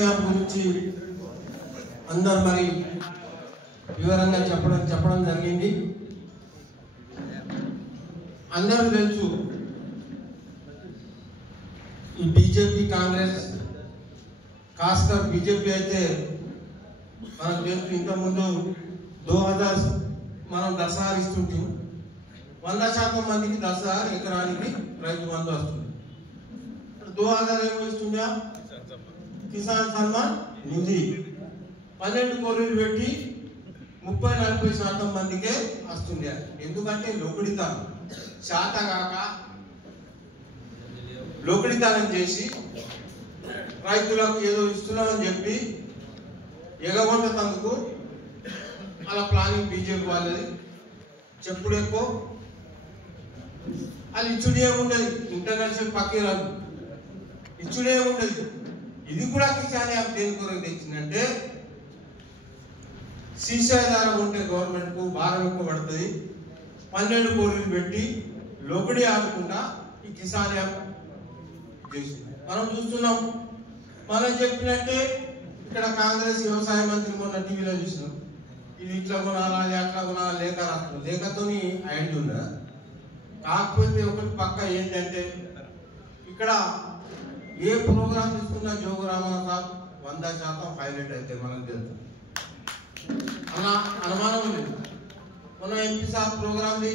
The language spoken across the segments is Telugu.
గురించి అందరూ మరి వివరంగా చెప్పడం జరిగింది. అందరూ తెలుసు ఈ బీజేపీ కాంగ్రెస్ ఖాస్కర్ బీజేపీ అయితే మనకు తెలుసు ఇంతకుముందు 2000 మనం దసరా ఇస్తుంటాం 100% మందికి దసరా ఎకరానికి రైతు బంధు వస్తుంది. 2000 ఏమో ఇస్తుందా కిసాన్ సన్మాన్ నిధి 12 కోట్లు పెట్టి 30-40% మందికే వస్తుంది. ఎందుకంటే శాతగాక లోకడితనం చేసి రైతులకు ఏదో ఇస్తున్నామని చెప్పి ఎగగొట్టేందుకు అలా ప్లానింగ్ బీజేపీ వాళ్ళది. చెప్పుడు ఎక్కువ అది ఇచ్చుడే ఉండదు. ఇంటర్నేషనల్ పక్కీరాలు ఇచ్చుడే ఉండదు. ఇది కూడా కిసాన్ యాప్ దేని కొరకు తెచ్చిందంటే సీసాయి ద్వారా ఉంటే గవర్నమెంట్ కు భారం ఎక్కువ పడుతుంది. 12 కోట్లు పెట్టి లోకడి ఆడకుండా ఈ కిసాన్ యాప్ చేసింది. మనం చూస్తున్నాం. మనం చెప్పినట్టే ఇక్కడ కాంగ్రెస్ వ్యవసాయ మంత్రి మొన్న టీవీలో చూసినాం. ఇది ఇట్లా కొనాలా అట్లా కొనాలా లేఖ రాస్తుంది. లేఖతో ఐడి ఉందా? కాకపోతే ఒకటి పక్క ఏంటంటే ఇక్కడ ఏ ప్రోగ్రామ్ తీసుకున్నా జోగు రామన్ సాబ్ 100% హైలైట్ అయితే మనకు తెలుసు. అలా అనుమానం లేదు. మన ఎంపీ సాబ్ ప్రోగ్రామ్ ది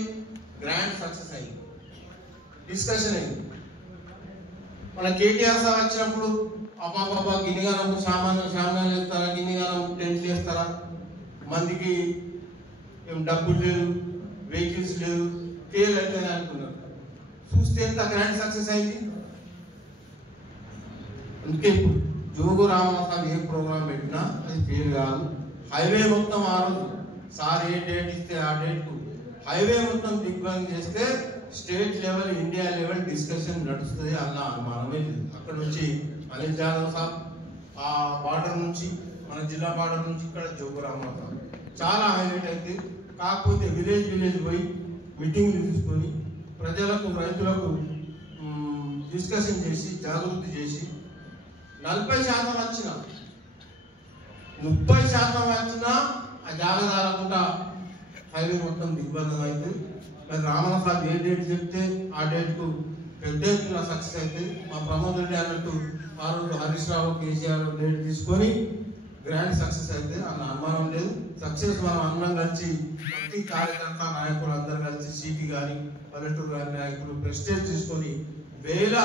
గ్రాండ్ సక్సెస్ అయింది. డిస్కషన్ అయింది. మన కేటీఆర్ సార్ వచ్చినప్పుడు అబ్బాబాబా గిన్నెగానం సామాన్లు వేస్తారా, గిన్నెగానం టెంట్లు వేస్తారా, మందికి ఏం డబ్బులు లేదు, వెహికల్స్ లేదు, ఫెయిల్ అవుతాయి అనుకున్నారు. చూస్తే ఎంత గ్రాండ్ సక్సెస్ అయింది. అందుకే ఇప్పుడు జోగు రామన్ సాబ్ ఏ ప్రోగ్రామ్ పెట్టినా అది ఫెయిల్ కాదు. హైవే మొత్తం ఆ రోజు సార్ ఏ డేట్ ఇస్తే ఆ డేట్ హైవే మొత్తం దిగ్భంగం చేస్తే state level India level discussion నడుస్తుంది అన్న అనుమానమే లేదు. అక్కడ నుంచి అనిల్ జాదవ్ సాబ్ ఆ బార్డర్ నుంచి మన జిల్లా బార్డర్ నుంచి ఇక్కడ జోగు రామన్ సాబ్ చాలా హైలైట్ అయితే. కాకపోతే విలేజ్ పోయి మీటింగ్లు తీసుకొని ప్రజలకు రైతులకు డిస్కషన్ చేసి జాగృతి చేసి 40% వచ్చిన 30% వచ్చినా ఆ జాగ్రత్త హైవే మొత్తం దిగ్బంధం అయితే మరి రామన్ సాబ్ ఏ డేట్ చెప్తే ఆ డేట్కు పెద్ద ఎత్తున సక్సెస్ అయితే మా ప్రమోద్ రెడ్డి అన్నట్టు ఆ రోజు హరీష్ రావు కేసీఆర్ డేట్ తీసుకొని గ్రాండ్ సక్సెస్ అయితే అన్న అనుమానం లేదు. సక్సెస్ మనం అందరం కలిసి ప్రతి కార్యకర్త నాయకులు అందరూ కలిసి సిటీ కానీ పల్లెటూరు కానీ నాయకులు ప్రెస్టేజ్ తీసుకొని వేల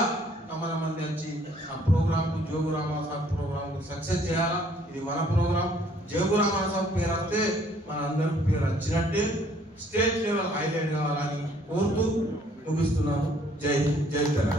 మంది వచ్చి ఆ ప్రోగ్రామ్ కు జోగు రామన్ సాబ్ ప్రోగ్రామ్ కు సక్సెస్ చేయాలా. ఇది మన ప్రోగ్రామ్. జోగు రామన్ సాబ్ పేరు వస్తే మన అందరికి పేరు వచ్చినట్టే. స్టేట్ లెవెల్ హైలైట్ కావాలని కోరుతూ ముగిస్తున్నాను. జై తెలంగాణ.